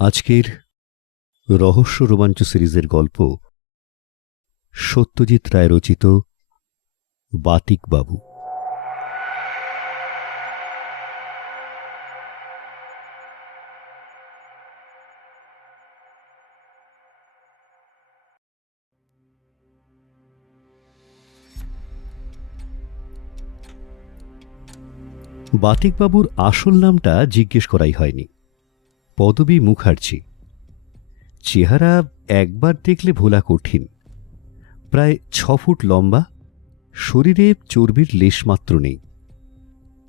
আজকের রহস্য রোমাঞ্চ সিরিজের গল্প সত্যজিৎ রায় রচিত বাতিকবাবু। বাতিকবাবুর আসল নামটা জিজ্ঞেস করাই হয়নি। পদবী মুখার্জি। চেহারা একবার দেখলে ভোলা কঠিন। প্রায় 6 ফুট লম্বা, শরীরে চর্বির লেশমাত্র নেই।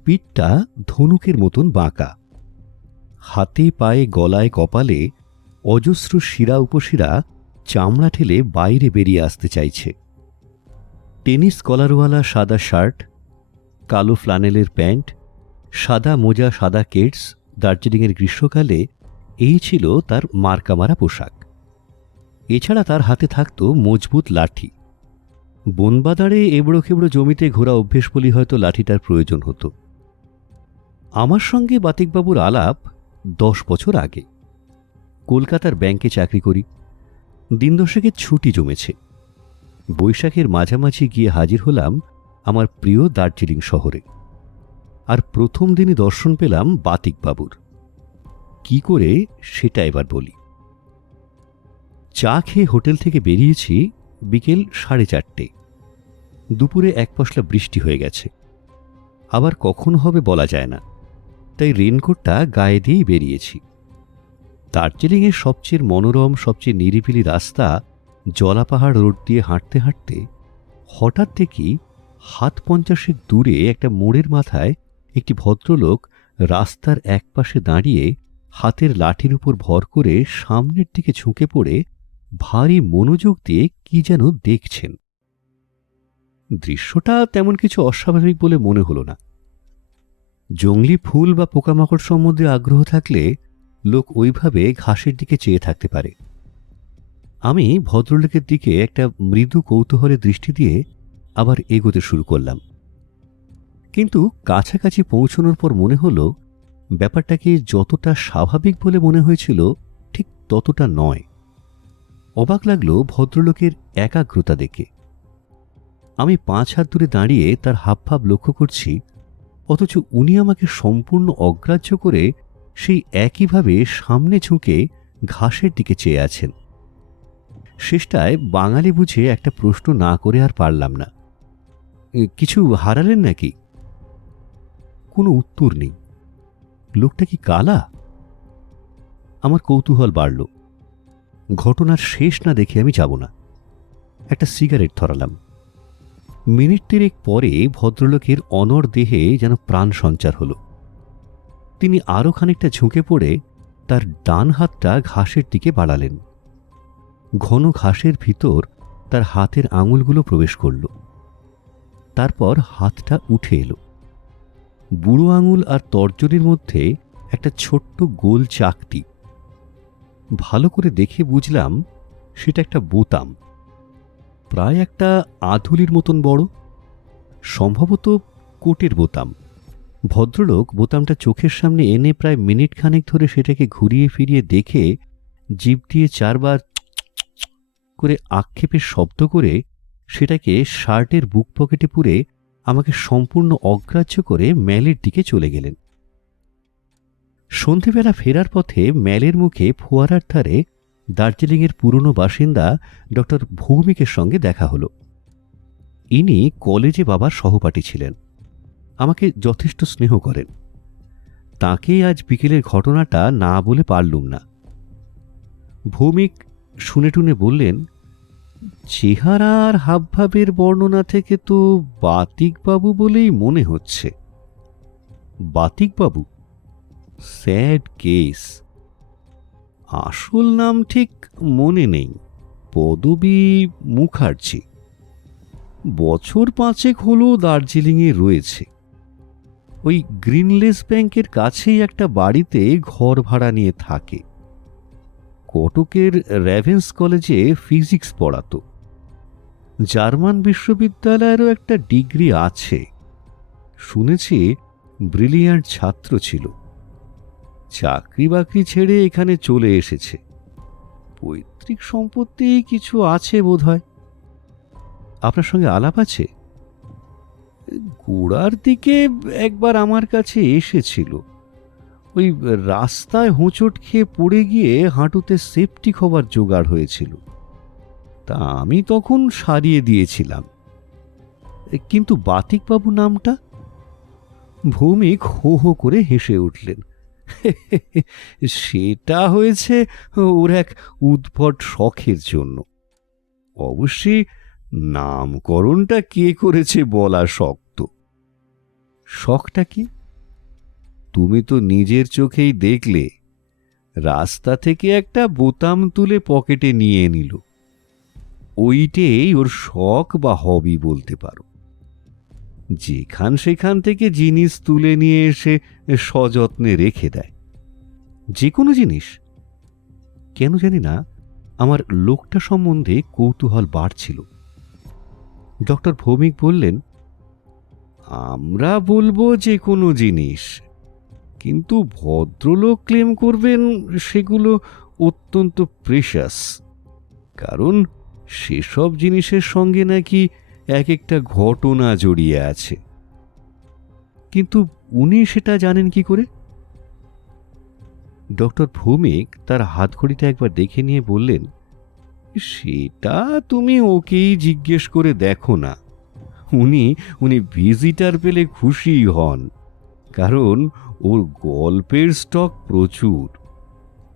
পিঠটা ধনুকের মতন বাঁকা। হাতে পায়ে গলায় কপালে অজস্র শিরা উপশিরা চামড়া ঠেলে বাইরে বেরিয়ে আসতে চাইছে। টেনিস কলারওয়ালা সাদা শার্ট, কালো ফ্লানেলের প্যান্ট, সাদা মোজা, সাদা কেটস। দার্জিলিংয়ের গ্রীষ্মকালে এই ছিল তার মার্কামারা পোশাক। এছাড়া তার হাতে থাকত মজবুত লাঠি। বনবাদারে এবড়ো খেবড়ো জমিতে ঘোরা অভ্যেস বলেই হয়তো লাঠিটার প্রয়োজন হতো। আমার সঙ্গে বাতিকবাবুর আলাপ 10 বছর আগে। কলকাতার ব্যাংকে চাকরি করি। দিন দশেকের ছুটি জমেছে। বৈশাখের মাঝামাঝি গিয়ে হাজির হলাম আমার প্রিয় দার্জিলিং শহরে। আর প্রথম দিনই দর্শন পেলাম বাতিকবাবুর। কি করে সেটা এবার বলি। চা খেয়ে হোটেল থেকে বেরিয়েছি বিকেল 4:30। দুপুরে এক পশলা বৃষ্টি হয়ে গেছে। আবার কখন হবে বলা যায় না, তাই রেনকোটটা গায়ে দিয়েই বেরিয়েছি। দার্জিলিংয়ের সবচেয়ে মনোরম, সবচেয়ে নিরিবিলি রাস্তা জলাপাহাড় রোড দিয়ে হাঁটতে হাঁটতে হঠাৎ দেখি হাত 50 দূরে একটা মোড়ের মাথায় একটি ভদ্রলোক রাস্তার একপাশে দাঁড়িয়ে হাতের লাঠির উপর ভর করে সামনের দিকে ঝুঁকে পড়ে ভারী মনোযোগ দিয়ে কি যেন দেখছেন। দৃশ্যটা তেমন কিছু অস্বাভাবিক বলে মনে হল না। জংলি ফুল বা পোকামাকড় সম্বন্ধে আগ্রহ থাকলে লোক ওইভাবে ঘাসের দিকে চেয়ে থাকতে পারে। আমি ভদ্রলোকের দিকে একটা মৃদু কৌতূহলের দৃষ্টি দিয়ে আবার এগোতে শুরু করলাম। কিন্তু কাছাকাছি পৌঁছানোর পর মনে হল ব্যাপারটাকে যতটা স্বাভাবিক বলে মনে হয়েছিল ঠিক ততটা নয়। অবাক লাগলো ভদ্রলোকের একাগ্রতা দেখে। আমি 5 হাত দূরে দাঁড়িয়ে তার হাবভাব লক্ষ্য করছি, অথচ উনি আমাকে সম্পূর্ণ অগ্রাহ্য করে সেই একইভাবে সামনে ঝুঁকে ঘাসের দিকে চেয়ে আছেন। শেষটায় বাঙালি বুঝে একটা প্রশ্ন না করে আর পারলাম না, কিছু হারালেন নাকি? কোনো উত্তর নেই। লোকটা কি কালা? আমার কৌতূহল বাড়ল। ঘটনার শেষ না দেখে আমি যাব না। একটা সিগারেট ধরালাম। মিনিট 3 পরে ভদ্রলোকের অনড় দেহে যেন প্রাণ সঞ্চার হল। তিনি আরও খানিকটা ঝুঁকে পড়ে তার ডান হাতটা ঘাসের দিকে বাড়ালেন। ঘন ঘাসের ভিতর তার হাতের আঙুলগুলো প্রবেশ করল। তারপর হাতটা উঠে এলো। বুড়ো আঙুল আর তর্জনীর মধ্যে একটা ছোট্ট গোল চাকতি। ভালো করে দেখে বুঝলাম সেটা একটা বোতাম, প্রায় একটা আধুলির মতন বড়, সম্ভবত কোটের বোতাম। ভদ্রলোক বোতামটা চোখের সামনে এনে প্রায় মিনিট খানেক ধরে সেটাকে ঘুরিয়ে ফিরিয়ে দেখে জিভ দিয়ে 4 বার করে আক্ষেপের শব্দ করে সেটাকে শার্টের বুক পকেটে পুরে আমাকে সম্পূর্ণ অগ্রাহ্য করে ম্যালের দিকে চলে গেলেন। সন্ধেবেলা ফেরার পথে ম্যালের মুখে ফোয়ারার ধারে দার্জিলিংয়ের পুরনো বাসিন্দা ডক্টর ভৌমিকের সঙ্গে দেখা হল। ইনি কলেজে বাবার সহপাঠী ছিলেন, আমাকে যথেষ্ট স্নেহ করেন। তাকে আজ বিকেলের ঘটনাটা না বলে পারলুম না। ভৌমিক শুনে টুনে বললেন, চেহারা আর হাবভাবের বর্ণনা থেকে তো বাতিকবাবু বলেই মনে হচ্ছে। বাতিকবাবু? Sad case. আসল নাম ঠিক মনে নেই। পদবী মুখার্জি। বছর 5 হলো দার্জিলিংয়ে রয়েছে। ওই গ্রিনলেস ব্যাংকের কাছেই একটা বাড়িতে ঘর ভাড়া নিয়ে থাকে। কটকের রেভেন্স কলেজে ফিজিক্স পড়াতো। জার্মান বিশ্ববিদ্যালয়েরও একটা ডিগ্রি আছে। শুনেছি ব্রিলিয়ান্ট ছাত্র ছিল। চাকরি বাকরি ছেড়ে এখানে চলে এসেছে। পৈতৃক সম্পত্তি কিছু আছে বোধহয়। আপনার সঙ্গে আলাপ আছে? গোড়ার দিকে একবার আমার কাছে এসেছিল। ওই রাস্তায় হোঁচট খেয়ে পড়ে গিয়ে হাঁটুতে সেপটিক হবার জোগাড় হয়েছিল, তা আমি তখন সারিয়ে দিয়েছিলাম। কিন্তু বাতিকবাবু নামটা? ভৌমিক হো হো করে হেসে উঠলেন। সেটা হয়েছে ওর এক উদ্ভট শখের জন্য। অবশ্যই নামকরণটা কে করেছে বলা শক্ত। শখটা কি? তুমি তো নিজের চোখেই দেখলে। রাস্তা থেকে একটা বোতাম তুলে পকেটে নিয়ে নিল। ওইটাই ওর শখ বা হবি বলতে পারো। যেখান সেখান থেকে জিনিস তুলে নিয়ে এসে সযত্নে রেখে দেয়। যে কোনো জিনিস। কেন জানি না আমার লোকটা সম্বন্ধে কৌতূহল বাড়ছিল। ডক্টর ভৌমিক বললেন, আমরা বলবো যে কোনো জিনিস, কিন্তু ভদ্রলোক ক্লেম করবেন সেগুলো অত্যন্ত প্রেশাস। কারণ সেসব জিনিসের সঙ্গে নাকি এক একটা ঘটনা জড়িয়ে আছে। কিন্তু উনি সেটা জানেন কি করে? ডক্টর ভৌমিক তার হাতঘড়িটা একবার দেখে নিয়ে বললেন, সেটা তুমি ওকেই জিজ্ঞেস করে দেখো না। উনি ভিজিটার পেলে খুশি হন, কারণ ওর গল্পের স্টক প্রচুর।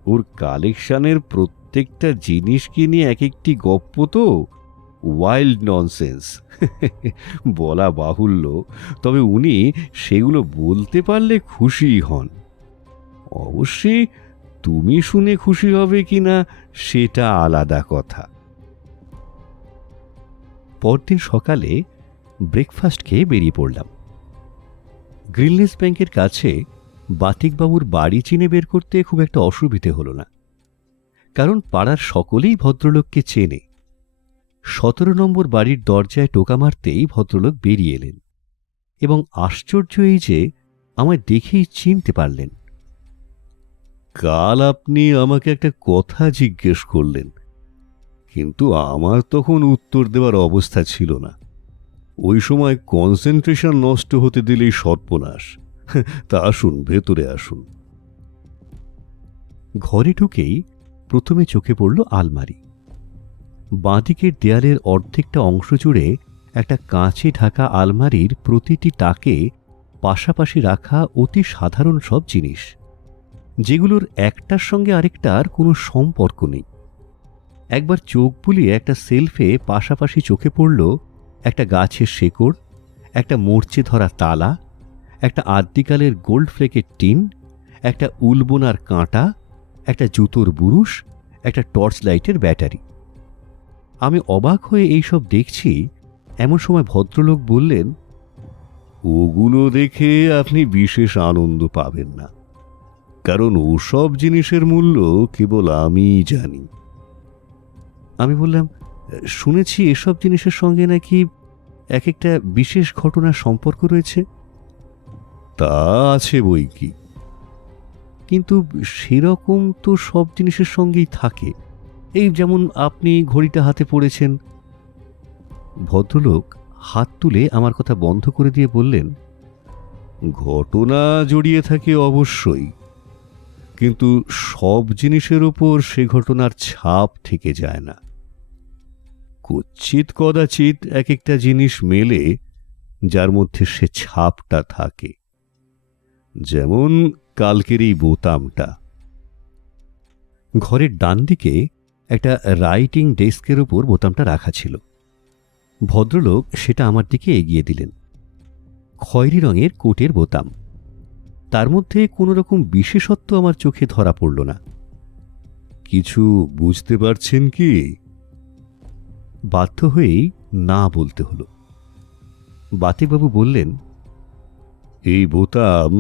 ওর কালেকশনের প্রত্যেকটা জিনিস কিনে এক একটি গপ্প তো ওয়াইল্ড ননসেন্স। বলা বাহুল্য, তবে উনি সেগুলো বলতে পারলে খুশি হন। অবশ্যই তুমি শুনে খুশি হবে কিনা সেটা আলাদা কথা। পরদিন সকালে ব্রেকফাস্ট খেয়ে বেরিয়ে পড়লাম। গ্রিনলেস ব্যাংকের কাছে বাতিকবাবুর বাড়ি চিনে বের করতে খুব একটা অসুবিধে হল না, কারণ পাড়ার সকলেই ভদ্রলোককে চেনে। 17 নম্বর বাড়ির দরজায় টোকা মারতেই ভদ্রলোক বেরিয়ে এলেন, এবং আশ্চর্য এই যে আমায় দেখেই চিনতে পারলেন। কাল আপনি আমাকে একটা কথা জিজ্ঞেস করলেন, কিন্তু আমার তখন উত্তর দেওয়ার অবস্থা ছিল না। ওই সময় কনসেন্ট্রেশন নষ্ট হতে দিলেই সর্বনাশ। তা আসুন, ভেতরে আসুন। ঘরে ঢুকেই প্রথমে চোখে পড়ল আলমারি। বাঁদিকের দেয়ালের অর্ধেকটা অংশ জুড়ে একটা কাঁচে ঢাকা আলমারির প্রতিটি তাকে পাশাপাশি রাখা অতি সাধারণ সব জিনিস, যেগুলোর একটার সঙ্গে আরেকটার কোনো সম্পর্ক নেই। একবার চোখ বুলিয়ে একটা সেলফে পাশাপাশি চোখে পড়ল একটা গাছের শেকড়, একটা মরচে ধরা তালা, একটা আদ্যিকালের গোল্ড ফ্লেকের টিন, একটা উলবোনার কাঁটা, একটা জুতোর বুরুশ, একটা টর্চ লাইটের ব্যাটারি। আমি অবাক হয়ে এইসব দেখছি, এমন সময় ভদ্রলোক বললেন, ওগুলো দেখে আপনি বিশেষ আনন্দ পাবেন না, কারণ ওসব জিনিসের মূল্য কেবল আমিই জানি। আমি বললাম, শুনেছি এসব জিনিসের সঙ্গে নাকি এক একটা বিশেষ ঘটনার সম্পর্ক রয়েছে। তা আছে বই কি, কিন্তু সেরকম তো সব জিনিসের সঙ্গেই থাকে। এই যেমন আপনি ঘড়িটা হাতে পড়েছেন। ভদ্রলোক হাত তুলে আমার কথা বন্ধ করে দিয়ে বললেন, ঘটনা জড়িয়ে থাকে অবশ্যই, কিন্তু সব জিনিসের ওপর সে ঘটনার ছাপ থেকে যায় না। কচ্ছিৎ কদাচিৎ এক একটা জিনিস মেলে যার মধ্যে সে ছাপটা থাকে। যেমন কালকের এই বোতামটা। ঘরের ডান দিকে একটা রাইটিং ডেস্কের ওপর বোতামটা রাখা ছিল। ভদ্রলোক সেটা আমার দিকে এগিয়ে দিলেন। খয়েরি রঙের কোটের বোতাম। তার মধ্যে কোনো রকম বিশেষত্ব আমার চোখে ধরা পড়ল না। কিছু বুঝতে পারছেন কি? বাধ্য হয়েই না বলতে হলো। বাতিকবাবু বললেন, এই বোতাম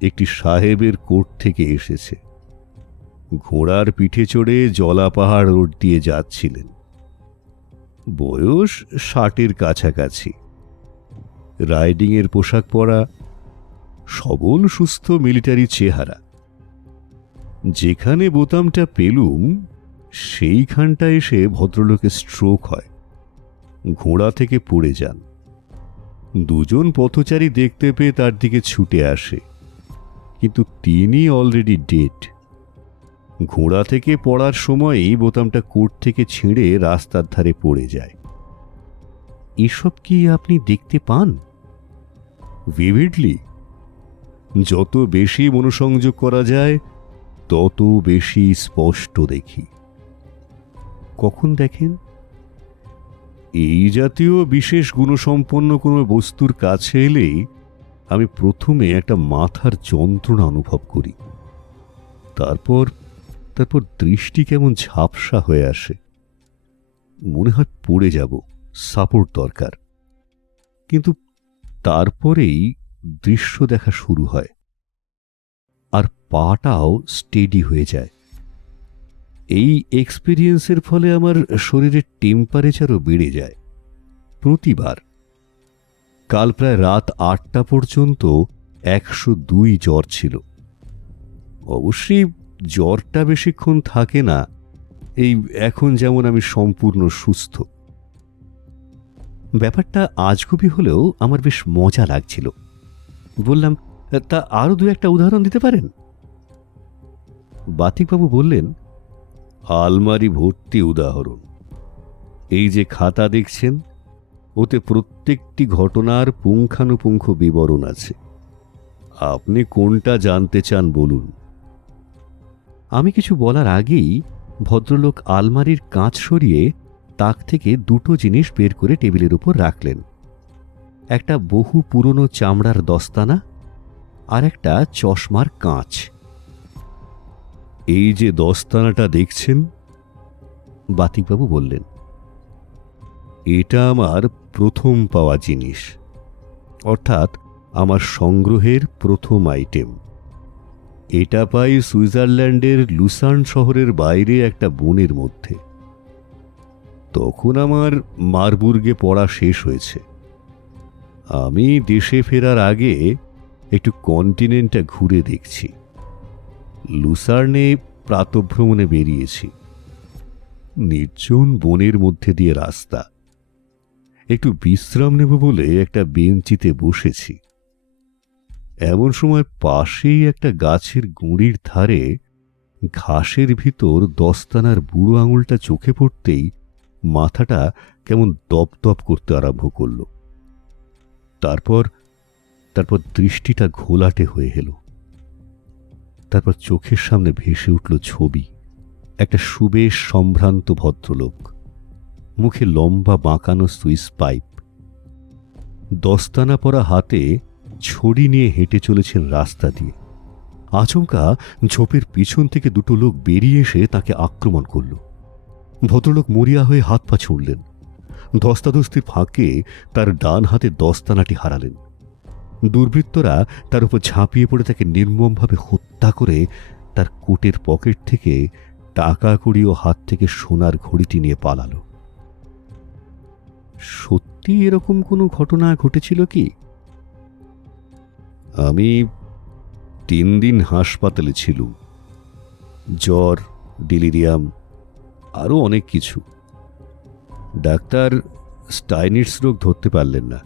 একটি সাহেবের কোট থেকে এসেছে। ঘোড়ার পিঠে চড়ে জলাপাহাড় রোড দিয়ে যাচ্ছিলেন। বয়স 60-এর কাছাকাছি। রাইডিংয়ের পোশাক পরা, সবল সুস্থ মিলিটারি চেহারা। যেখানে বোতামটা পেলুম সেইখানটা এসে ভদ্রলোকের স্ট্রোক হয়, ঘোড়া থেকে পড়ে যান। দুজন পথচারী দেখতে পেয়ে তার দিকে ছুটে আসে, কিন্তু তিনি অলরেডি ডেড। ঘোড়া থেকে পড়ার সময়ই বোতামটা কোট থেকে ছিঁড়ে রাস্তার ধারে পড়ে যায়। এসব কি আপনি দেখতে পান? ভিভিডলি। যত বেশি মনোসংযোগ করা যায় তত বেশি স্পষ্ট দেখি। কখন দেখেন? এই জাতীয় বিশেষ গুণসম্পন্ন কোনো বস্তুর কাছে এলেই আমি প্রথমে একটা মাথার যন্ত্রণা অনুভব করি। তারপর তারপর দৃষ্টি কেমন ঝাপসা হয়ে আসে, মনে হয় পড়ে যাব, সাপোর্ট দরকার। কিন্তু তারপরেই দৃশ্য দেখা শুরু হয়, আর পাটাও স্টেডি হয়ে যায়। এই এক্সপিরিয়েন্সের ফলে আমার শরীরের টেম্পারেচারও বেড়ে যায় প্রতিবার। কাল প্রায় রাত 8টা পর্যন্ত 102 জ্বর ছিল। অবশ্যই জ্বরটা বেশিক্ষণ থাকে না, এই এখন যেমন আমি সম্পূর্ণ সুস্থ। ব্যাপারটা আজগুবি হলেও আমার বেশ মজা লাগছিল। বললাম, তা আরো দু একটা উদাহরণ দিতে পারেন? বাতিকবাবু বললেন, আলমারি ভর্তি উদাহরণ। এই যে খাতা দেখছেন, ওতে প্রত্যেকটি ঘটনার পুঙ্খানুপুঙ্খ বিবরণ আছে। আপনি কোনটা জানতে চান বলুন। আমি কিছু বলার আগেই ভদ্রলোক আলমারির কাঁচ সরিয়ে তাক থেকে দুটো জিনিস বের করে টেবিলের উপর রাখলেন। একটা বহু পুরনো চামড়ার দস্তানা আর একটা চশমার কাঁচ। এই যে দস্তানাটা দেখছেন, বাতিকবাবু বললেন, এটা আমার প্রথম পাওয়া জিনিস, অর্থাৎ আমার সংগ্রহের প্রথম আইটেম। এটা পাই সুইজারল্যান্ডের লুসার্ন শহরের বাইরে একটা বনের মধ্যে। তখন আমার মারবুর্গে পড়া শেষ হয়েছে। আমি দেশে ফেরার আগে একটু কন্টিনেন্টটা ঘুরে দেখছি। লুসার্নে প্রাতভ্রমণে বেরিয়েছি। নির্জন বনের মধ্যে দিয়ে রাস্তা। একটু বিশ্রাম নেব বলে একটা বেঞ্চিতে বসেছি। এমন সময় পাশেই একটা গাছের গুঁড়ির ধারে ঘাসের ভিতর দস্তানার বুড়ো আঙুলটা চোখে পড়তেই মাথাটা কেমন দপদপ করতে আরম্ভ করল। তারপর দৃষ্টিটা ঘোলাটে হয়ে এলো। তারপর চোখের সামনে ভেসে উঠল ছবি। একটা সুবেশ সম্ভ্রান্ত ভদ্রলোক, মুখে লম্বা বাঁকানো সুইস পাইপ, দস্তানা পরা হাতে ছড়ি নিয়ে হেঁটে চলেছেন রাস্তা দিয়ে। আচমকা ঝোপের পিছন থেকে দুটো লোক বেরিয়ে এসে তাকে আক্রমণ করল। ভদ্রলোক মরিয়া হয়ে হাত পা ছুঁড়লেন। ধস্তাধস্তির ফাঁকে তার ডান হাতে দস্তানাটি হারালেন। দুর্বৃত্তরা তার উপর ঝাঁপিয়ে পড়ে তাকে নির্মমভাবে হত্যা করে তার কোটের পকেট থেকে টাকা কড়ি ও হাত থেকে সোনার ঘড়িটি নিয়ে পালালো। সত্যি এরকম কোনো ঘটনা ঘটেছিল কি? আমি 3 দিন হাসপাতালে ছিলুম। জ্বর, ডিলিরিয়াম, আরো অনেক কিছু। ডাক্তার স্টাইনিটস রোগ ধরতে পারলেন না।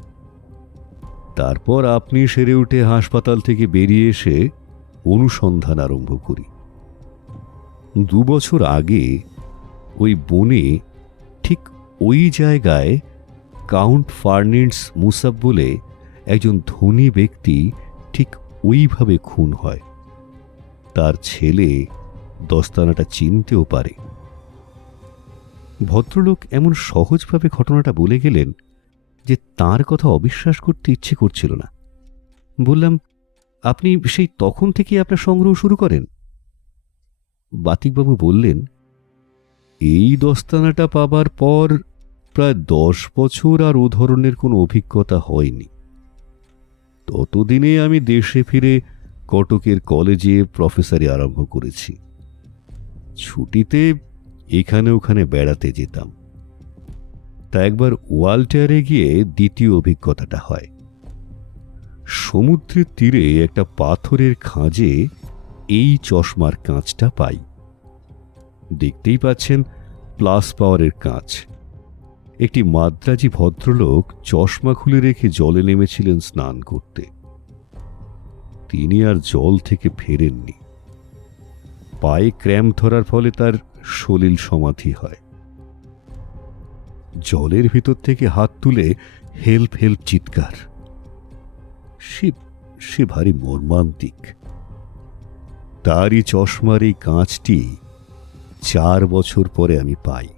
তারপর আপনি সেরে উঠে হাসপাতাল থেকে বেরিয়ে এসে অনুসন্ধান আরম্ভ করি। 2 বছর আগে ওই বনে ঠিক ওই জায়গায় কাউন্ট ফার্নিন্ডস মুসাব বলে একজন ধনী ব্যক্তি ঠিক ওইভাবে খুন হয়। তার ছেলে দস্তানাটা চিনতেও পারে। ভদ্রলোক এমন সহজভাবে ঘটনাটা বলে গেলেন যে তার কথা অবিশ্বাস করতে ইচ্ছে করছিল না। বললাম, আপনি সেই তখন থেকেই আপনার সংগ্রহ শুরু করেন? বাতিকবাবু বললেন, এই দস্তানাটা পাবার পর প্রায় 10 বছর আর ও ধরনের কোনো অভিজ্ঞতা হয়নি। ততদিনে আমি দেশে ফিরে কটকের কলেজে প্রফেসরি আরম্ভ করেছি। ছুটিতে এখানে ওখানে বেড়াতে যেতাম। তা একবার ওয়াল্টারে গিয়ে দ্বিতীয় অভিজ্ঞতাটা হয়। সমুদ্রের তীরে একটা পাথরের খাঁজে এই চশমার কাঁচটা পাই। দেখতেই পাচ্ছেন, প্লাস পাওয়ারের কাঁচ। একটি মাদ্রাজি ভদ্রলোক চশমা খুলে রেখে জলে নেমেছিলেন স্নান করতে। তিনি আর জল থেকে ফেরেননি। পায়ে ক্র্যাম্প ধরার ফলে তার সলিল সমাধি হয়। জলের ভিতর থেকে হাত তুলে হেল্প হেল্প চিৎকার। সে ভারী মর্মান্তিক। তারই চশমার এই কাঁচটি 4 বছর পরে আমি পাই।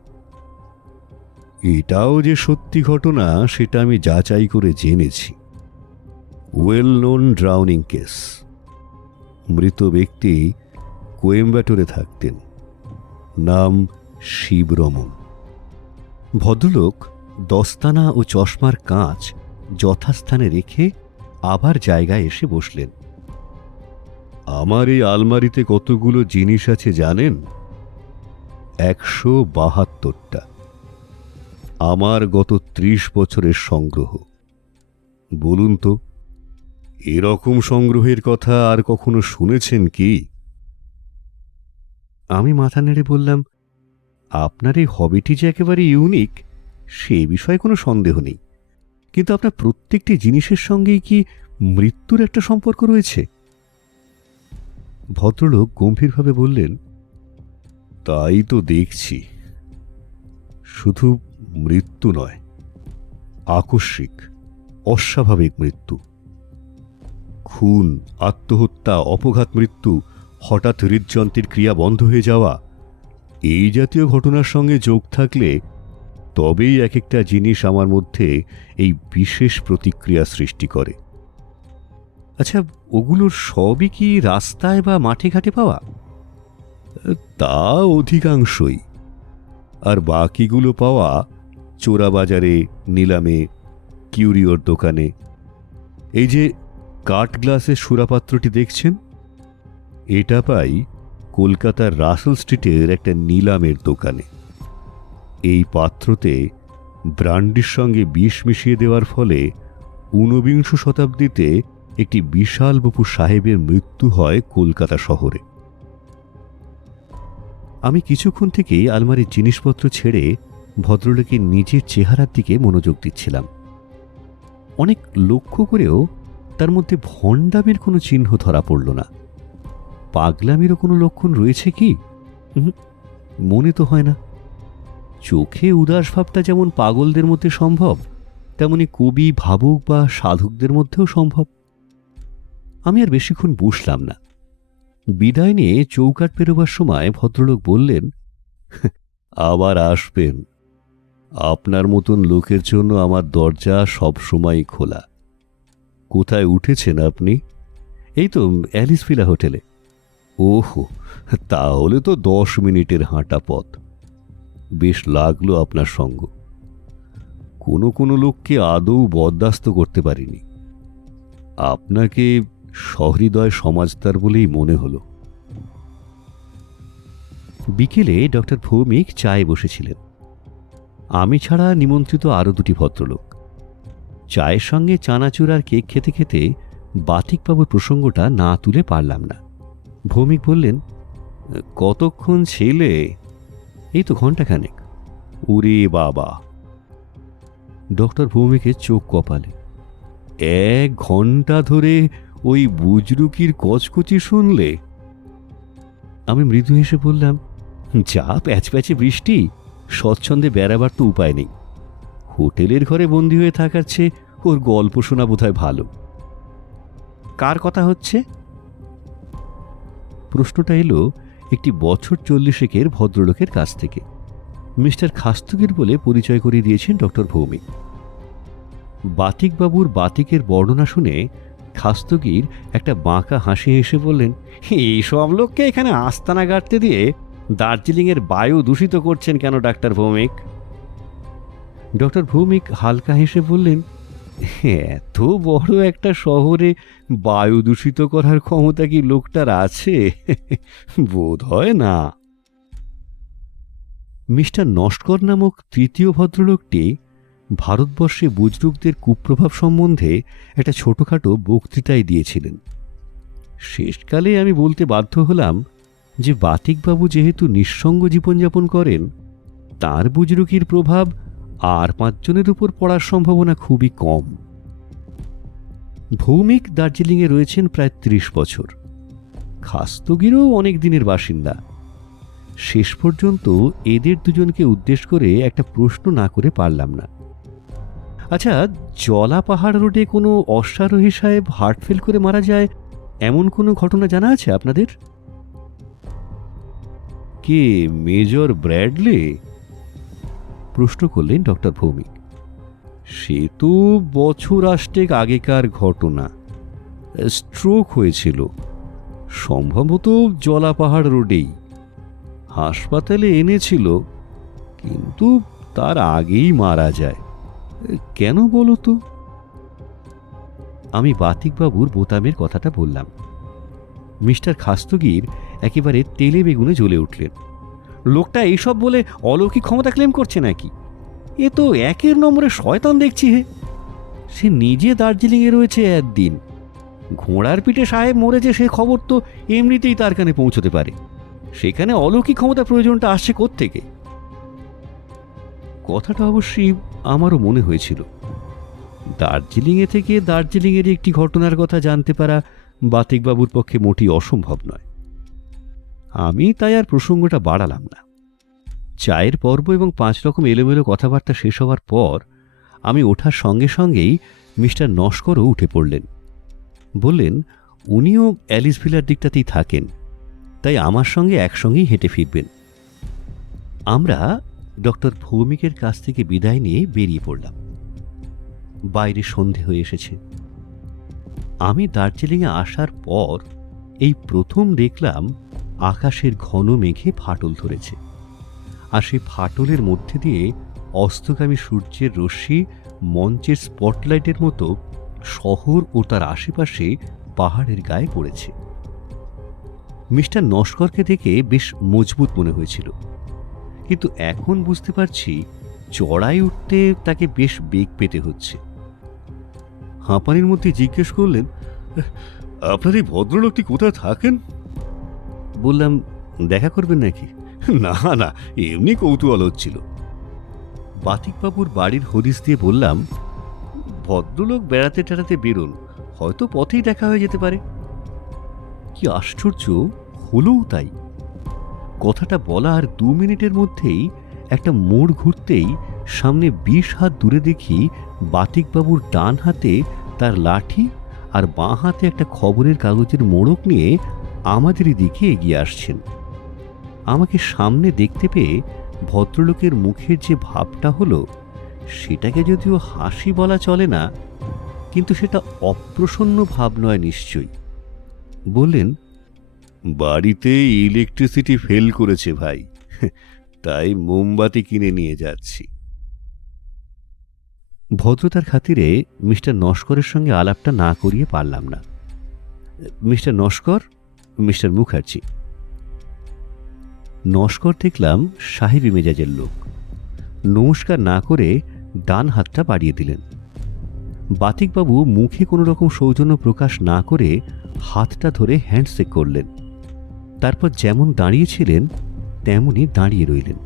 এটাও যে সত্যি ঘটনা সেটা আমি যাচাই করে জেনেছি। Well known drowning case. মৃত ব্যক্তি কোয়েম্বাটোরে থাকতেন। নাম শিবরমন। ভদ্রলোক দস্তানা ও চশমার কাঁচ যথাস্থানে রেখে আবার জায়গায় এসে বসলেন। আমার এই আলমারিতে কতগুলো জিনিস আছে জানেন? 172টা। আমার গত 30 বছরের সংগ্রহ। বলুন তো, এরকম সংগ্রহের কথা আর কখনো শুনেছেন কি? আমি মাথা নেড়ে বললাম, আপনার এই হবিটি যে একেবারে ইউনিক সে বিষয়ে কোনো সন্দেহ নেই, কিন্তু আপনার প্রত্যেকটি জিনিসের সঙ্গেই কি মৃত্যুর একটা সম্পর্ক রয়েছে? ভদ্রলোক গম্ভীরভাবে বললেন, তাই তো দেখছি। শুধু মৃত্যু নয়, আকস্মিক অস্বাভাবিক মৃত্যু। খুন, আত্মহত্যা, অপঘাত মৃত্যু, হঠাৎ হৃদযন্ত্রের ক্রিয়া বন্ধ হয়ে যাওয়া, এই জাতীয় ঘটনার সঙ্গে যোগ থাকলে তবেই এক একটা জিনিস আমার মধ্যে এই বিশেষ প্রতিক্রিয়া সৃষ্টি করে। আচ্ছা, ওগুলোর সবই কি রাস্তায় বা মাঠে ঘাটে পাওয়া? তা অধিকাংশই। আর বাকিগুলো পাওয়া চোরাবাজারে, নিলামে, কিউরিওর দোকানে। এই যে কাঠ গ্লাসের সুরাপাত্রটি দেখছেন, এটা পাই কলকাতার রাসেল স্ট্রিটের একটা নিলামের দোকানে। এই পাত্রতে ব্রান্ডির সঙ্গে বিষ মিশিয়ে দেওয়ার ফলে 19 শতাব্দীতে একটি বিশাল বপু সাহেবের মৃত্যু হয় কলকাতা শহরে। আমি কিছুক্ষণ থেকেই আলমারির জিনিসপত্র ছেড়ে ভদ্রলোকের নিজের চেহারার দিকে মনোযোগ দিচ্ছিলাম। অনেক লক্ষ্য করেও তার মধ্যে ভণ্ডামির কোনো চিহ্ন ধরা পড়ল না। পাগলামিরও কোনো লক্ষণ রয়েছে কি? মনে তো হয় না। চোখে উদাস ভাবটা যেমন পাগলদের মধ্যে সম্ভব, তেমনি কবি, ভাবুক বা সাধকদের মধ্যেও সম্ভব। আমি আর বেশিক্ষণ বসলাম না। বিদায় নিয়ে চৌকাঠ পেরোবার সময় ভদ্রলোক বললেন, আবার আসবেন। আপনার মতন লোকের জন্য আমার দরজা সবসময় খোলা। কোথায় উঠেছেন আপনি? এই তো অ্যালিস ভিলা হোটেলে। ওহো, তাহলে তো 10 মিনিটের হাঁটা পথ। বেশ লাগলো আপনার সঙ্গ। কোনো কোনো লোককে আদৌ বরদাস্ত করতে পারিনি। আপনাকে সহৃদয় সমাজদার বলেই মনে হলো। বিকেলে ডক্টর ভৌমিক চায়ে বসেছিলেন। আমি ছাড়া নিমন্ত্রিত আরও 2টি ভদ্রলোক। চায়ের সঙ্গে চানাচুর আর কেক খেতে খেতে বাতিকবাবুর প্রসঙ্গটা না তুলে পারলাম না। ভৌমিক বললেন, কতক্ষণ ছিলে? এই তো ঘণ্টাখানেক। ওরে বাবা! ডক্টর ভৌমিকের চোখ কপালে। 1 ঘণ্টা ধরে ওই বুজরুকির কচকচি শুনলে? আমি মৃদু হেসে বললাম, যা প্যাচপ্যাচে বৃষ্টি, স্বচ্ছন্দে বেড়াবার তো উপায় নেই। হোটেলের ঘরে বন্দী হয়ে থাকার চেয়ে ওর গল্প শোনা বোধহয় ভালো। কার কথা হচ্ছে? প্রশ্নটা এলো একটি বছর 40-এর ভদ্রলোকের কাছ থেকে। মিস্টার খাস্তগির বলে পরিচয় করিয়ে দিয়েছেন ডক্টর ভৌমিক। বাতিকবাবুর বাতিকের বর্ণনা শুনে খাস্তগির একটা বাঁকা হাসি হেসে বললেন, এইসব লোককে এখানে আস্তানা গাড়তে দিয়ে দার্জিলিংয়ের বায়ু দূষিত করছেন কেন ডাক্তার ভৌমিক? ডক্টর ভৌমিক হালকা হেসে বললেন, এত বড় একটা শহরে বায়ু দূষিত করার ক্ষমতা কি লোকটার আছে? বোধ হয় না। মিস্টার নস্কর নামক 3য় ভদ্রলোকটি ভারতবর্ষে বুজরুকদের কুপ্রভাব সম্বন্ধে একটা ছোটখাটো বক্তৃতাই দিয়েছিলেন। শেষকালে আমি বলতে বাধ্য হলাম যে বাতিকবাবু যেহেতু নিঃসঙ্গ জীবনযাপন করেন, তাঁর বুজরুকির প্রভাব আর 5 জনের উপর পড়ার সম্ভাবনা খুবই কম। ভৌমিক দার্জিলিংয়ে রয়েছেন প্রায় 30 বছর। খাস্তগিরও অনেক দিনের বাসিন্দা। শেষ পর্যন্ত এদের দুজনকে উদ্দেশ্য করে একটা প্রশ্ন না করে পারলাম না। আচ্ছা, জলা পাহাড় রোডে কোনো অশ্বারোহী সাহেব হার্ট ফেল করে মারা যায় এমন কোনো ঘটনা জানা আছে আপনাদের? কে, মেজর ব্র্যাডলি? প্রশ্ন করলেন ডক্টর ভৌমিক। সে তো বছর 8 আগেকার ঘটনা। স্ট্রোক হয়েছিল, সম্ভবত জলা পাহাড় রোডেই। হাসপাতালে এনেছিল, কিন্তু তার আগেই মারা যায়। কেন বলো তো? আমি বাতিকবাবুর বোতামের কথাটা বললাম। মিস্টার খাস্তগির একেবারে তেলে বেগুনে জ্বলে উঠলেন। লোকটা এইসব বলে অলৌকিক ক্ষমতা ক্লেম করছে নাকি? এ তো 1 নম্বরে শয়তান দেখছি হে। সে নিজে দার্জিলিংয়ে রয়েছে একদিন। ঘোড়ার পিঠে সাহেব মরেছে সে খবর তো এমনিতেই তার কানে পৌঁছতে পারে। সেখানে অলৌকিক ক্ষমতার প্রয়োজনটা আসছে কোত্থেকে? কথাটা অবশ্যই আমারও মনে হয়েছিল। দার্জিলিংয়ে থেকে দার্জিলিংয়ের একটি ঘটনার কথা জানতে পারা বাতিকবাবুর পক্ষে মোটেই অসম্ভব নয়। আমি তাই আর প্রসঙ্গটা বাড়ালাম না। চায়ের পর্ব এবং 5 রকম এলোমেলো কথাবার্তা শেষ হওয়ার পর আমি ওঠার সঙ্গে সঙ্গেই মিস্টার নস্করও উঠে পড়লেন। বললেন উনিও অ্যালিস ভিলার দিকটাতেই থাকেন, তাই আমার সঙ্গে একসঙ্গেই হেঁটে ফিরবেন। আমরা ডক্টর ভৌমিকের কাছ থেকে বিদায় নিয়ে বেরিয়ে পড়লাম। বাইরে সন্ধে হয়ে এসেছে। আমি দার্জিলিংয়ে আসার পর এই প্রথম দেখলাম আকাশের ঘন মেঘে ফাটল ধরেছে, আর সেই ফাটলের মধ্যে দিয়ে অস্তগামী সূর্যের রশ্মি মঞ্চের স্পটলাইটের মতো শহর ও তার আশেপাশে পাহাড়ের গায়ে পড়েছে। মিস্টার নস্করকে দেখে বেশ মজবুত মনে হয়েছিল, কিন্তু এখন বুঝতে পারছি চড়াই উঠতে তাকে বেশ বেগ পেতে হচ্ছে। হাঁপানির মধ্যে জিজ্ঞেস করলেন, আপনার এই ভদ্রলোকটি কোথায় থাকেন? বললাম, দেখা করবেন নাকি? না না, এমনি কৌতূহল হচ্ছিল। বাতিকবাবুর বাড়ির হদিস দিয়ে বললাম, ভদ্রলোক বেড়াতে টেড়াতে বেরোন, হয়তো পথেই দেখা হয়ে যেতে পারে। কি আশ্চর্য, হলোও তাই। কথাটা বলার 2 মিনিটের মধ্যেই একটা মোড় ঘুরতেই সামনে 20 হাত দূরে দেখি বাতিকবাবুর ডান হাতে তার লাঠি আর বাঁ হাতে একটা খবরের কাগজের মোড়ক নিয়ে আমাদেরই দিকে এগিয়ে আসছেন। আমাকে সামনে দেখতে পেয়ে ভদ্রলোকের মুখের যে ভাবটা হলো, সেটাকে যদিও হাসি বলা চলে না, কিন্তু সেটা অপ্রসন্ন ভাব নয় নিশ্চয়ই। বললেন, বাড়িতে ইলেকট্রিসিটি ফেল করেছে ভাই, তাই মোমবাতি কিনে নিয়ে যাচ্ছি। ভদ্রতার খাতিরে মিস্টার নস্করের সঙ্গে আলাপটা না করিয়ে পারলাম না। Mister Naskar, mister Mukherjee. নস্কর দেখলাম সাহেবী মেজাজের লোক। নমস্কার না করে ডান হাতটা বাড়িয়ে দিলেন। বাতিকবাবু মুখে কোনো রকম সৌজন্য প্রকাশ না করে হাতটা ধরে হ্যান্ডশেক করলেন। তারপর যেমন দাঁড়িয়েছিলেন তেমনই দাঁড়িয়ে রইলেন।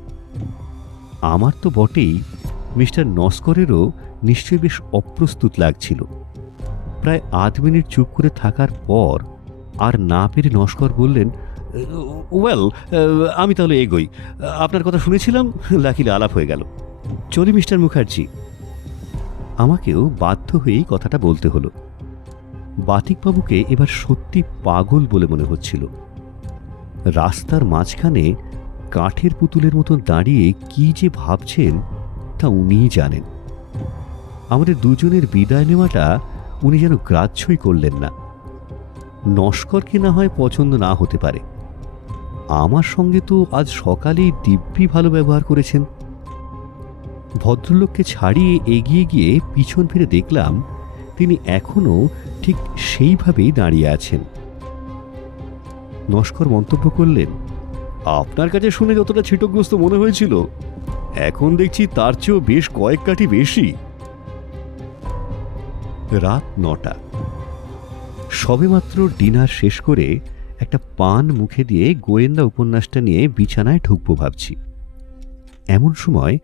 আমার তো বটেই, মিস্টার নস্করেরও নিশ্চয়ই বেশ অপ্রস্তুত লাগছিল। প্রায় 8 মিনিট চুপ করে থাকার পর আর না পেরে নস্কর বললেন, ওয়েল, আমি তাহলে এগোই। আপনার কথা শুনেছিলাম, লাকিলে আলাপ হয়ে গেল। চলি মিস্টার মুখার্জি। আমাকেও বাধ্য হয়েই কথাটা বলতে হলো। বাতিকবাবুকে এবার সত্যি পাগল বলে মনে হচ্ছিল। রাস্তার মাঝখানে কাঠের পুতুলের মতো দাঁড়িয়ে কি যে ভাবছেন তা উনিই জানেন। আমাদের দুজনের বিদায় নেওয়াটা উনি যেন গ্রাহ্যই করলেন না। নস্করকে না হয় পছন্দ না হতে পারে, আমার সঙ্গে তো আজ সকালেই দিব্যি ভালো ব্যবহার করেছেন। ভদ্রলোককে ছাড়িয়ে এগিয়ে গিয়ে পিছন ফিরে দেখলাম তিনি এখনো ঠিক সেইভাবেই দাঁড়িয়ে আছেন। নস্কর মন্তব্য করলেন, আপনার কাছে শুনে যতটা ছিটগ্রস্ত মনে হয়েছিল, এখন দেখছি তার চেয়েও বেশ কয়েক কাঠি বেশি। রাত 9টা। সবেমাত্র ডিনার শেষ করে একটা পান মুখে দিয়ে গোয়েন্দা উপন্যাসটা নিয়ে বিছানায় ঢুকবো ভাবছি। এমন সময়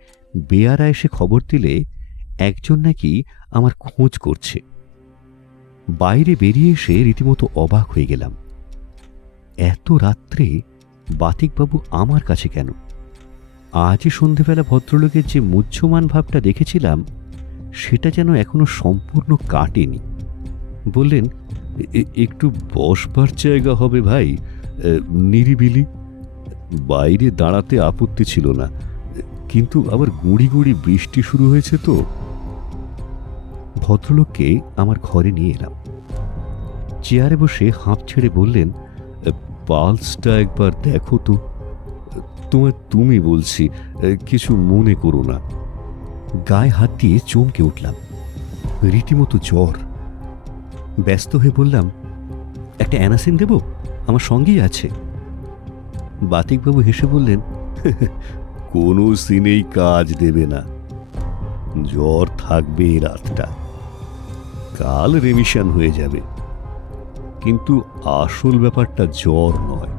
বেয়ারা এসে খবর দিলে একজন নাকি আমার খোঁজ করছে। বাইরে বেরিয়ে এসে রীতিমতো অবাক হয়ে গেলাম। এত রাত্রে বাতিকবাবু আমার কাছে কেন? আজই সন্ধেবেলা ভদ্রলোকের যে মুহ্যমান ভাবটা দেখেছিলাম সেটা যেন এখনো সম্পূর্ণ কাটেনি। বললেন, একটু বসবার জায়গা হবে ভাই, নিরিবিলি। বাইরে দাঁড়াতে আপত্তি ছিল না, কিন্তু আবার গুঁড়ি গুঁড়ি বৃষ্টি শুরু হয়েছে তো। ভদ্রলোককে আমার ঘরে নিয়ে এলাম। চেয়ারে বসে হাঁপ ছেড়ে বললেন, পালসটা একবার দেখো তো। তুমি বলছি, কিছু মনে করো না। গায়ে হাত দিয়ে চমকে উঠলাম, রীতিমতো জ্বর। ব্যস্ত হয়ে বললাম, একটা অ্যানাসিন দেব, আমার সঙ্গেই আছে। বাতিকবাবু হেসে বললেন, কোনো সিনেই কাজ দেবে না, জ্বর থাকবে এই রাতটা, কাল রেমিশন হয়ে যাবে। কিন্তু আসল ব্যাপারটা জ্বর নয়।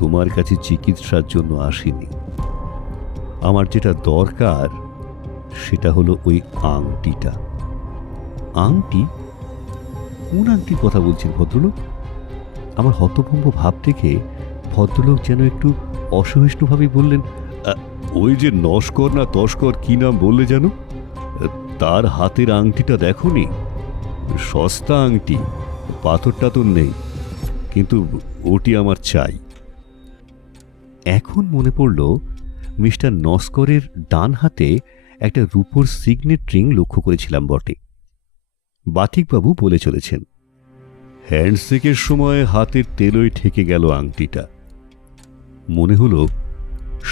তোমার কাছে চিকিৎসার জন্য আসিনি, আমার যেটা দরকার সেটা হলো ওই আংটিটা। আংটি? কোন আংটির কথা বলছেন ভদ্রলোক? আমার হতভম্ব ভাব দেখে ভদ্রলোক যেন একটু অসহিষ্ণুভাবে বললেন, ওই যে নস্কর না তস্কর কি নাম বললে যেন, তার হাতের আংটিটা দেখোনি? সস্তা আংটি, পাথর টাথর নেই, কিন্তু ওটি আমার চাই। এখন মনে পড়ল মিস্টার নস্করের ডান হাতে একটা রূপোর সিগনেট রিং লক্ষ্য করেছিলাম বটে। বাতিকবাবু বলে চলেছেন, হ্যান্ডশেকের সময় হাতের তেলোয় ঠেকে গেল আংটিটা। মনে হলো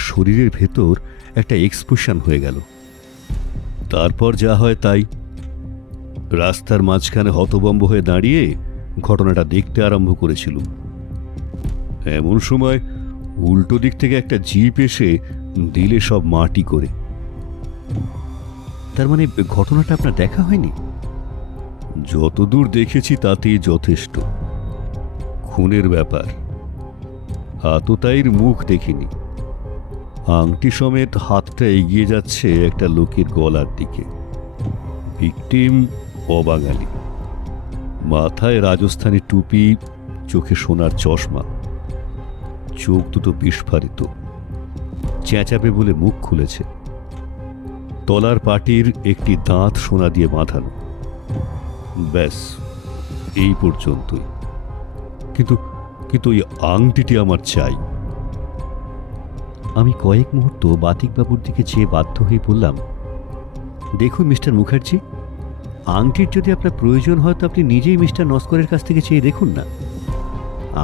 শরীরের ভেতর একটা এক্সপ্লোশন হয়ে গেল। তারপর যা হয় তাই। রাস্তার মাঝখানে হতভম্ব হয়ে দাঁড়িয়ে ঘটনাটা দেখতে আরম্ভ করেছিল। এমন সময় উল্টো দিক থেকে একটা জিপ এসে দিলে সব মাটি করে। তার মানে ঘটনাটা আপনার দেখা হয়নি? যতদূর দেখেছি তাতেই যথেষ্ট। খুনের ব্যাপার, আততায়ীর মুখ দেখিনি। আংটি সমেত হাতটা এগিয়ে যাচ্ছে একটা লোকের গলার দিকে। ভিকটিম অবাঙালি, মাথায় রাজস্থানী টুপি, চোখে সোনার চশমা, চোখ দুটো বিস্ফারিত, চেঁচাবে বলে মুখ খুলেছে। তলার পাটির একটি দাঁত সোনা দিয়ে বাঁধানো। ব্যাস এই পর্যন্তই। কিন্তু কিন্তু ওই আংটিটি আমার চাই। আমি কয়েক মুহূর্ত বাতিকবাবুর দিকে চেয়ে বাধ্য হয়ে বললাম, দেখুন মিস্টার মুখার্জি, আংটির যদি আপনার প্রয়োজন হয় তো আপনি নিজেই মিস্টার নস্করের কাছ থেকে চেয়ে দেখুন না।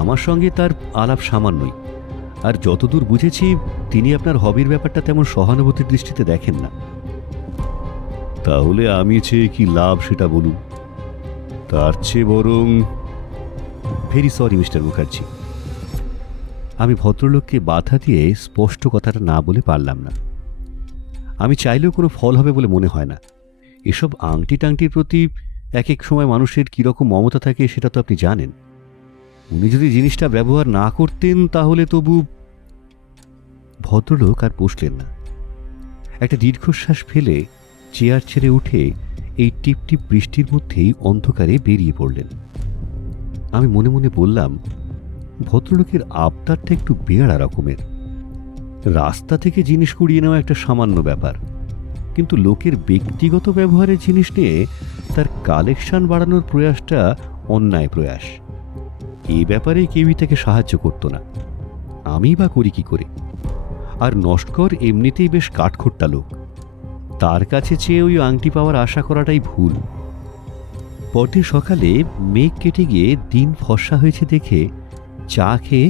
আমার সঙ্গে তার আলাপ সামান্যই, আর যতদূর বুঝেছি তিনি আপনার হবির ব্যাপারটা তেমন সহানুভূতির দৃষ্টিতে দেখেন না। তাহলে আমি চেয়ে কি লাভ সেটা বলুন। তার চেয়ে বরং... ভেরি সরি মিস্টার মুখার্জি। আমি ভদ্রলোককে বাধা দিয়ে স্পষ্ট কথাটা না বলে পারলাম না। আমি চাইলেও কোনো ফল হবে বলে মনে হয় না। এসব আংটি টাংটির প্রতি এক এক সময় মানুষের কীরকম মমতা থাকে সেটা তো আপনি জানেন। উনি যদি জিনিসটা ব্যবহার না করতেন তাহলে তবু... ভদ্রলোক আর বসলেন না। একটা দীর্ঘশ্বাস ফেলে চেয়ার ছেড়ে উঠে এই টিপটিপ বৃষ্টির মধ্যেই অন্ধকারে বেরিয়ে পড়লেন। আমি মনে মনে বললাম, ভদ্রলোকের আবদারটা একটু বেয়াড়া রকমের। রাস্তা থেকে জিনিস কুড়িয়ে নেওয়া একটা সামান্য ব্যাপার, কিন্তু লোকের ব্যক্তিগত ব্যবহারের জিনিস নিয়ে তার কালেকশন বাড়ানোর প্রয়াসটা অন্যায় প্রয়াস। এই ব্যাপারে কেউই তাকে সাহায্য করত না, আমি বা করি কি করে? আর নস্কর এমনিতেই বেশ কাঠখোট্টা লোক, তার কাছে চেয়ে ওই আংটি পাওয়ার আশা করাটাই ভুল। পরদিন সকালে মেঘ কেটে গিয়ে দিন ফর্সা হয়েছে দেখে চা খেয়ে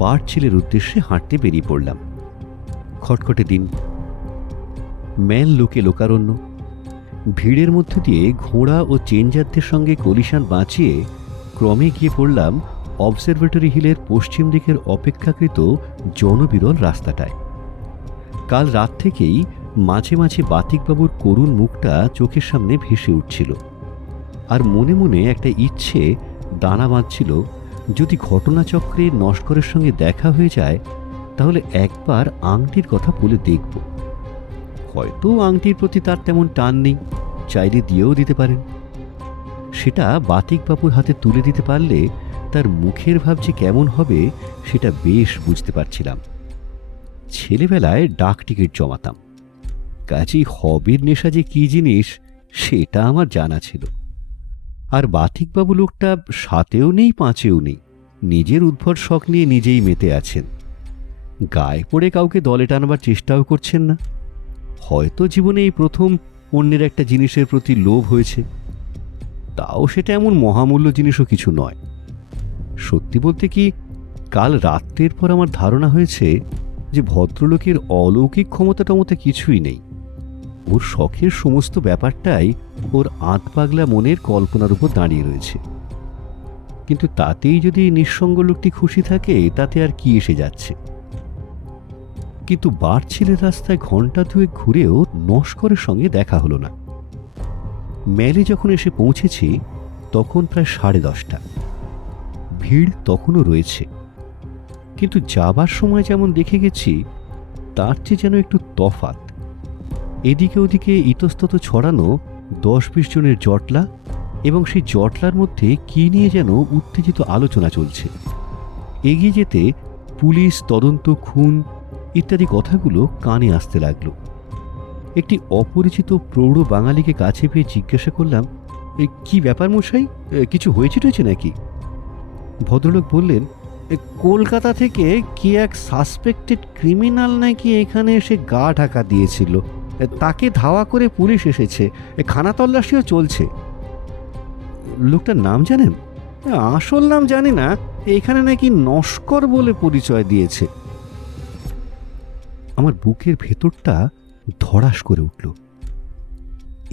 বার্চিলের উদ্দেশ্যে হাঁটতে বেরিয়ে পড়লাম। খটখটে দিন, ম্যান লোকে লোকারণ্য। ভিড়ের মধ্যে দিয়ে ঘোড়া ও চেঞ্জারদের সঙ্গে কলিশান বাঁচিয়ে ক্রমে গিয়ে পড়লাম অবজারভেটরি হিলের পশ্চিম দিকের অপেক্ষাকৃত জনবিরল রাস্তাটায়। কাল রাত থেকেই মাঝে মাঝে বাতিকবাবুর করুণ মুখটা চোখের সামনে ভেসে উঠছিল। আর মনে মনে একটা ইচ্ছে দানা বাঁধছিল, যদি ঘটনাচক্রে নস্করের সঙ্গে দেখা হয়ে যায় তাহলে একবার আংটির কথা বলে দেখব। হয়তো আংটির প্রতি তার তেমন টান নেই, চাইলে দিয়েও দিতে পারেন। সেটা বাতিকবাবুর হাতে তুলে দিতে পারলে তার মুখের ভাব যে কেমন হবে সেটা বেশ বুঝতে পারছিলাম। ছেলেবেলায় ডাক টিকিট জমাতাম, কাজেই হবির নেশা যে কি জিনিস সেটা আমার জানা ছিল। আর বাতিকবাবু লোকটা সাতেও নেই পাঁচেও নেই, নিজের উদ্ভট শখ নিয়ে নিজেই মেতে আছেন। গায়ে পড়ে কাউকে দলে টানবার চেষ্টাও করছেন না। হয়তো জীবনে এই প্রথম অন্যের একটা জিনিসের প্রতি লোভ হয়েছে, তাও সেটা এমন মহামূল্য জিনিসও কিছু নয়। সত্যি বলতে কি, কাল রাত্রের পর আমার ধারণা হয়েছে যে ভদ্রলোকের অলৌকিক ক্ষমতা টমতা কিছুই নেই। ওর শখের সমস্ত ব্যাপারটাই ওর আধ পাগলা মনের কল্পনার উপর দাঁড়িয়ে রয়েছে। কিন্তু তাতেই যদি নিঃসঙ্গ লোকটি খুশি থাকে তাতে আর কি এসে যাচ্ছে। কিন্তু বারছিলের রাস্তায় ঘণ্টা দুয়েক ঘুরেও নস্করের সঙ্গে দেখা হলো না। মেলে যখন এসে পৌঁছেছি তখন প্রায় 10:30। ভিড় তখনও রয়েছে, কিন্তু যাবার সময় যেমন দেখে গেছি তার চেয়ে যেন একটু তফাৎ। এদিকে ওদিকে ইতস্তত ছড়ানো 10-20 জনের জটলা, এবং সেই জটলার মধ্যে কি নিয়ে যেন উত্তেজিত আলোচনা চলছে। এগিয়ে যেতে পুলিশ, তদন্ত, খুন ইত্যাদি কথাগুলো কানে আসতে লাগলো। একটি অপরিচিত প্রৌঢ় বাঙালিকে কাছে পেয়ে জিজ্ঞাসা করলাম, কি ব্যাপার মশাই, কিছু হয়েছে টয়েছে নাকি? ভদ্রলোক বললেন, কলকাতা থেকে কি এক সাসপেক্টেড ক্রিমিনাল নাকি এখানে এসে গা ঢাকা দিয়েছিল, তাকে ধাওয়া করে পুলিশ এসেছে, খানা তল্লাশিও চলছে। লোকটার নাম জানেন? আসল নাম জানি না, এখানে নাকি নস্কর বলে পরিচয় দিয়েছে। আমার বুকের ভেতরটা ধড়াস করে উঠল।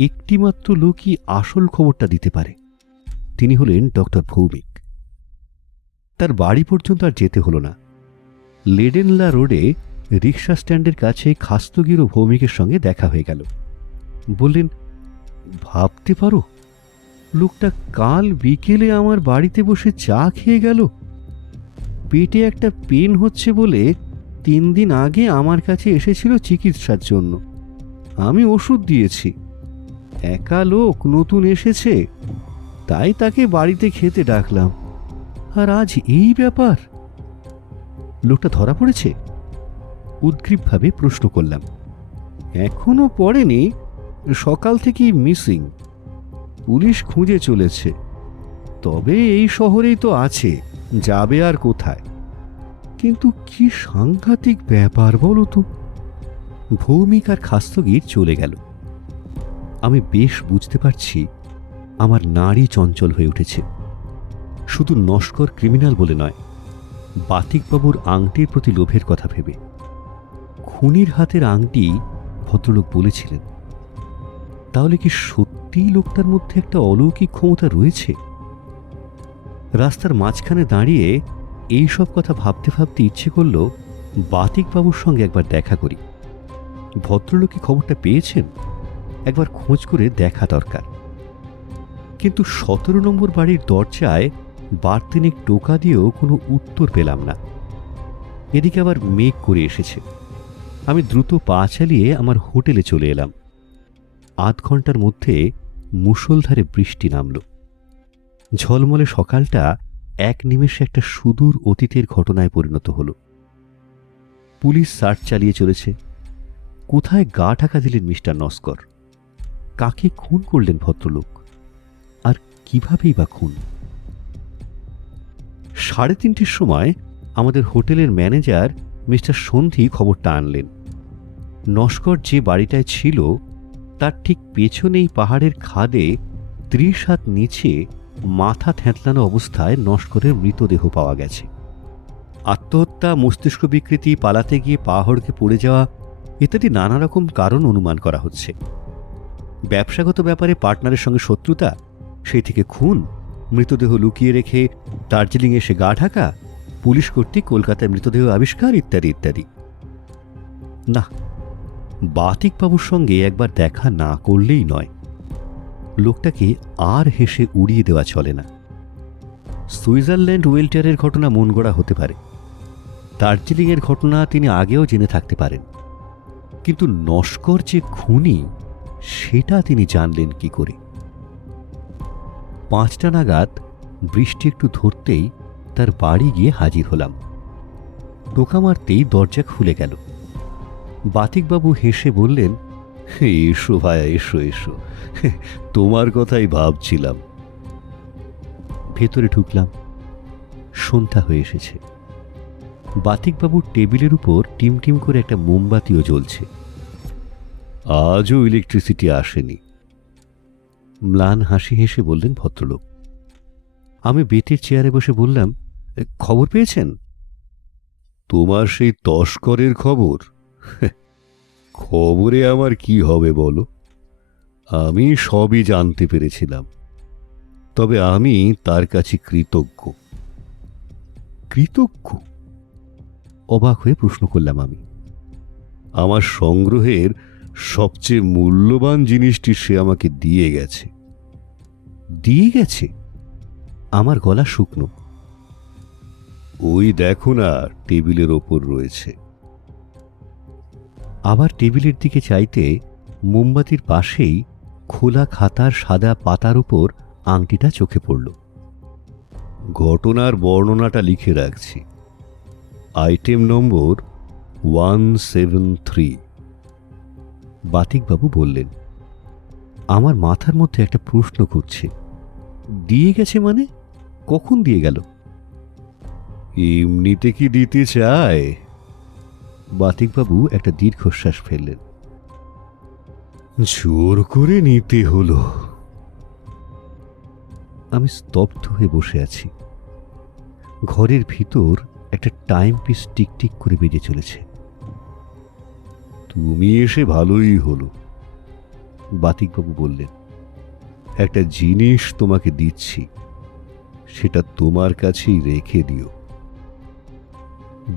একটিমাত্র লোকই আসল খবরটা দিতে পারে, তিনি হলেন ডক্টর ভৌমিক। তার বাড়ি পর্যন্ত আর যেতে হলো না। লেডেনলা রোডে রিক্সা স্ট্যান্ডের কাছে খাস্তগির ও ভৌমিকের সঙ্গে দেখা হয়ে গেল। বললেন, ভাবতে পারো, লোকটা কাল বিকেলে আমার বাড়িতে বসে চা খেয়ে গেল। পেটে একটা পেন হচ্ছে বলে 3 দিন আগে আমার কাছে এসেছিল চিকিৎসার জন্য। আমি ওষুধ দিয়েছি। একা লোক, নতুন এসেছে, তাই তাকে বাড়িতে খেতে ডাকলাম। আর আজ এই ব্যাপার। লোকটা ধরা পড়েছে? উদ্গ্রীবভাবে প্রশ্ন করলাম। এখনো পড়েনি, সকাল থেকেই মিসিং। পুলিশ খুঁজে চলেছে, তবে এই শহরেই তো আছে, যাবে আর কোথায়? কিন্তু কি সাংঘাতিক ব্যাপার বলো তো। ভৌমিক আর খাস্তগির চলে গেল। আমি বেশ বুঝতে পারছি আমার নাড়ি চঞ্চল হয়ে উঠেছে, শুধু নস্কর ক্রিমিনাল বলে নয়, বাতিকবাবুর আংটির প্রতি লোভের কথা ভেবে। খুনির হাতের আংটি ভদ্রলোক বলেছিলেন, তাহলে কি সত্যিই লোকটার মধ্যে একটা অলৌকিক ক্ষমতা রয়েছে? রাস্তার মাঝখানে দাঁড়িয়ে এই সব কথা ভাবতে ভাবতে ইচ্ছে করল বাতিকবাবুর সঙ্গে একবার দেখা করি। ভদ্রলোক কি খবরটা পেয়েছেন? একবার খোঁজ করে দেখা দরকার। কিন্তু 17 নম্বর বাড়ির দরজায় 12 টোকা দিয়েও কোনো উত্তর পেলাম না। এদিকে আবার মেঘ করে এসেছে। আমি দ্রুত পা চালিয়ে আমার হোটেলে চলে এলাম। আধ ঘন্টার মধ্যে মুষলধারে বৃষ্টি নামল। ঝলমলে সকালটা এক নিমেষে একটা সুদূর অতীতের ঘটনায় পরিণত হল। পুলিশ সার্চ চালিয়ে চলেছে। কোথায় গা ঢাকা দিলেন মিস্টার নস্কর? কাকে খুন করলেন ভদ্রলোক? আর কিভাবেই বা খুন? 3:30 সময় আমাদের হোটেলের ম্যানেজার মিস্টার সন্ধি খবরটা আনলেন। নস্কর যে বাড়িটায় ছিল তার ঠিক পেছনেই পাহাড়ের খাদে 30 হাত নিচে মাথা থ্যাঁতলানো অবস্থায় নস্করের মৃতদেহ পাওয়া গেছে। আত্মহত্যা, মস্তিষ্ক বিকৃতি, পালাতে গিয়ে পাহাড়কে পড়ে যাওয়া ইত্যাদি নানা রকম কারণ অনুমান করা হচ্ছে। ব্যবসাগত ব্যাপারে পার্টনারের সঙ্গে শত্রুতা, সেই থেকে খুন, মৃতদেহ লুকিয়ে রেখে দার্জিলিং এসে গা ঢাকা, পুলিশ কর্তৃক কলকাতায় মৃতদেহ আবিষ্কার ইত্যাদি ইত্যাদি। না, বাতিকবাবুর সঙ্গে একবার দেখা না করলেই নয়। লোকটাকে আর হেসে উড়িয়ে দেওয়া চলে না। সুইজারল্যান্ড ওয়েল্টারের ঘটনা মন গড়া হতে পারে, দার্জিলিংয়ের ঘটনা তিনি আগেও জেনে থাকতে পারেন, কিন্তু নস্কর যে খুনি সেটা তিনি জানলেন কি করে? 5টা নাগাদ বৃষ্টি একটু ধরতেই তার বাড়ি গিয়ে হাজির হলাম। টোকা মারতেই দরজা খুলে গেল। বাতিকবাবু হেসে বললেন, এসো ভায়া, এসো এসো, তোমার কথাই ভাবছিলাম। ভেতরে ঢুকলাম। সন্ধ্যা হয়ে এসেছে। বাতিকবাবুর টেবিলের উপর টিমটিম করে একটা মোমবাতিও জ্বলছে। আজও ইলেকট্রিসিটি আসেনি। ম্লান হাসি হেসে বললেন ভদ্রলোক। আমি বেতের চেয়ারে বসে বললাম, খবর পেয়েছেন? তোমার সেই তস্করের খবর? খবরে আমার কি হবে বলো, আমি সবই জানতে পেরেছিলাম, তবে আমি তার কাছে কৃতজ্ঞ। কৃতজ্ঞ? অবাক হয়ে প্রশ্ন করলাম আমি। আমার সংগ্রহের সবচেয়ে মূল্যবান জিনিসটি সে আমাকে দিয়ে গেছে। দিয়ে গেছে? আমার গলা শুকনো। ওই দেখো না, টেবিলের ওপর রয়েছে। আবার টেবিলের দিকে চাইতে মোমবাতির পাশেই খোলা খাতার সাদা পাতার উপর আংটিটা চোখে পড়ল। ঘটনার বর্ণনাটা লিখে রাখছি। আইটেম নম্বর 173। বাতিকবাবু বললেন। আমার মাথার মধ্যে একটা প্রশ্ন ঘুরছে। দিয়ে গেছে মানে? কখন দিয়ে গেল? এমনিতে কি দিতে চায়? বাতিকবাবু একটা দীর্ঘশ্বাস ফেললেন। জোর করে নিতে হলো। আমি স্তব্ধ হয়ে বসে আছি। ঘরের ভিতর একটা টাইম পিস টিকটিক করে বেজে চলেছে। তুমি এসে ভালোই হলো, বাতিকবাবু বললেন। একটা জিনিস তোমাকে দিচ্ছি, সেটা তোমার কাছেই রেখে দিও।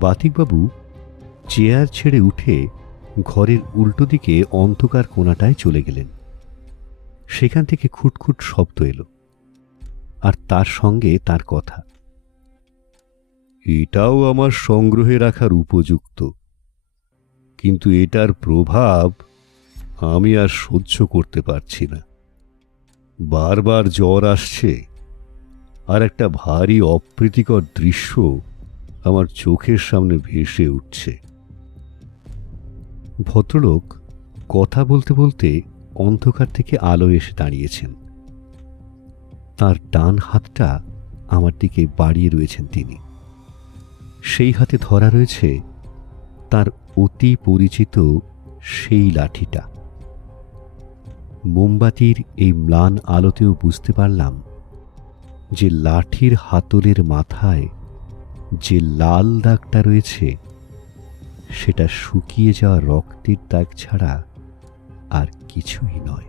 বাতিকবাবু চেয়ার ছেড়ে উঠে ঘরের উল্টো দিকে অন্ধকার কোণাটায় চলে গেলেন। সেখান থেকে খুটখুট শব্দ এলো, আর তার সঙ্গে তার কথা। এটাও আমার সংগ্রহে রাখার উপযুক্ত, কিন্তু এটার প্রভাব আমি আর সহ্য করতে পারছি না। বারবার জ্বর আসছে, আর একটা ভারী অপ্রীতিকর দৃশ্য আমার চোখের সামনে ভেসে উঠছে। ভদ্রলোক কথা বলতে বলতে অন্ধকার থেকে আলো এসে দাঁড়িয়েছেন। তার ডান হাতটা আমার দিকে বাড়িয়ে রয়েছেন তিনি। সেই হাতে ধরা রয়েছে তার অতি পরিচিত সেই লাঠিটা। মোমবাতির এই ম্লান আলোতেও বুঝতে পারলাম যে লাঠির হাতলের মাথায় যে লাল দাগটা রয়েছে সেটা শুকিয়ে যাওয়া রক্তের দাগ ছাড়া আর কিছুই নয়।